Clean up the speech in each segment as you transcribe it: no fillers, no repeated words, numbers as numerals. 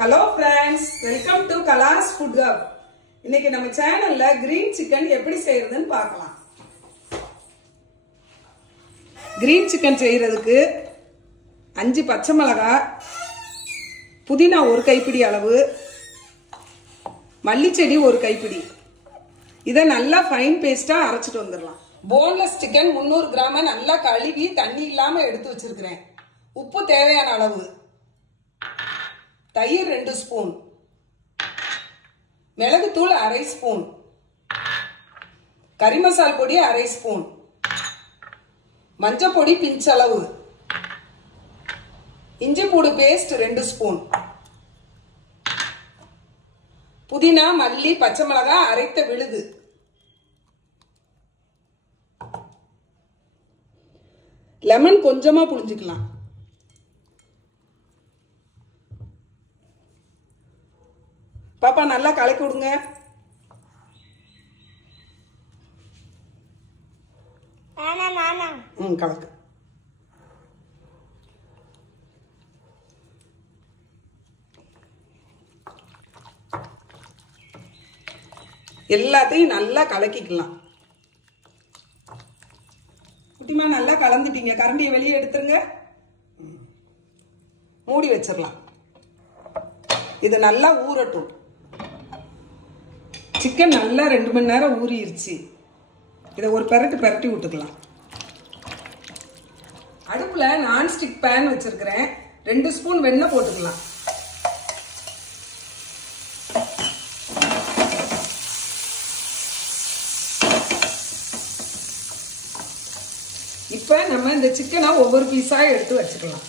Hello friends, welcome to Kala's Food Hub. இன்னைக்கு நம்ம சேனல்ல கிரீன் சிக்கன் எப்படி செய்யறதுன்னு பார்க்கலாம். கிரீன் சிக்கன் செய்யறதுக்கு 5 பச்சை மிளகாய், புதினா 1 கைப்பிடி அளவு, மல்லி செடி 1 கைப்பிடி. இத நல்லா ஃபைன் பேஸ்டா அரைச்சிட்டு வந்துடலாம். போன்லெஸ் சிக்கன் 300 கிராம் நல்லா கழுவி தண்ணி இல்லாம எடுத்து வச்சிருக்கிறேன். உப்பு தேவையான அளவு, தயிர் 2 ஸ்பூன், மிளகுத்தூள் 1/2 ஸ்பூன், கறி மசால் பொடி 1/2 ஸ்பூன், மஞ்சள் பொடி பிஞ்ச் அளவு, இஞ்சி பூடு பேஸ்ட் 2 ஸ்பூன், புதினா மல்லி பச்சை மிளகாய் அரைத்த விழுது, லெமன் கொஞ்சமா புழிஞ்சுக்கலாம். பாப்பா நல்லா கலக்கி விடுங்க. கலக்கு. எல்லாத்தையும் நல்லா கலக்கிக்கலாம். குட்டிமா நல்லா கலந்துட்டீங்க. கரண்டியை வெளியே எடுத்துருங்க. மூடி வச்சிடலாம். இது நல்லா ஊறட்டும். சிக்கன் நல்லா 2 மணி நேரம் ஊறிடுச்சு. இதை ஒரு பெரட்டி விட்டுக்கலாம். அடுப்புல நான்ஸ்டிக் பேன் வச்சிருக்கிறேன். 2 ஸ்பூன் வெண்ணெய் போட்டுக்கலாம். இப்ப நம்ம இந்த சிக்கனை ஒவ்வொரு பீஸா எடுத்து வச்சுக்கலாம்.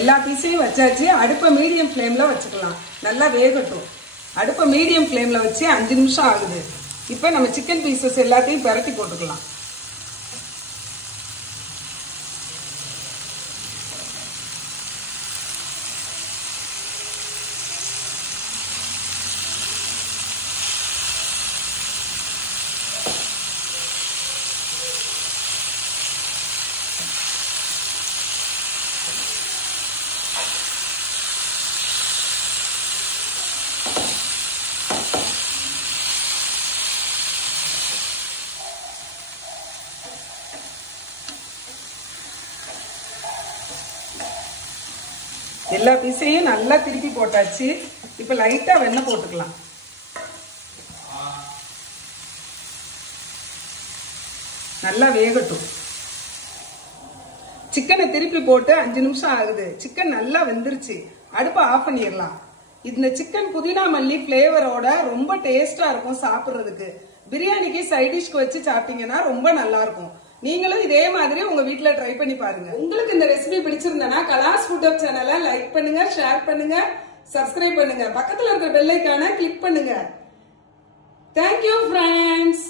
எல்லா பீஸையும் வச்சாச்சு. அடுப்பை மீடியம் ஃப்ளேம்ல வச்சுக்கலாம். நல்லா வேகட்டும். அடுப்பை மீடியம் ஃப்ளேம்ல வச்சு 5 நிமிஷம் ஆகுது. இப்போ நம்ம சிக்கன் பீசஸ் எல்லாத்தையும் பெரட்டி போட்டுக்கலாம். எல்லா பீஸையும் நல்லா திருப்பி போட்டாச்சு. இப்ப லைட்டா வெண்ணெய் போட்டுக்கலாம். நல்லா வேகட்டும். சிக்கனை திருப்பி போட்டு 5 நிமிஷம் ஆகுது. சிக்கன் நல்லா வெந்துருச்சு. அடுப்பை ஆஃப் பண்ணிடலாம். இந்த சிக்கன் புதினா மல்லி பிளேவரோட ரொம்ப டேஸ்டா இருக்கும் சாப்பிடுறதுக்கு. பிரியாணிக்கு சைட் டிஷ்க்கு வச்சு சாப்பிட்டீங்கன்னா ரொம்ப நல்லா இருக்கும். நீங்களும் இதே மாதிரி உங்க வீட்ல ட்ரை பண்ணி பாருங்க. உங்களுக்கு இந்த ரெசிபி பிடிச்சிருந்தனா கலாஸ் ஃபுட் ஹப் சேனலை லைக் பண்ணுங்க, ஷேர் பண்ணுங்க, சப்ஸ்கிரைப் பண்ணுங்க. பக்கத்துல இருக்கிற பெல் ஐகானை கிளிக் பண்ணுங்க. Thank you friends.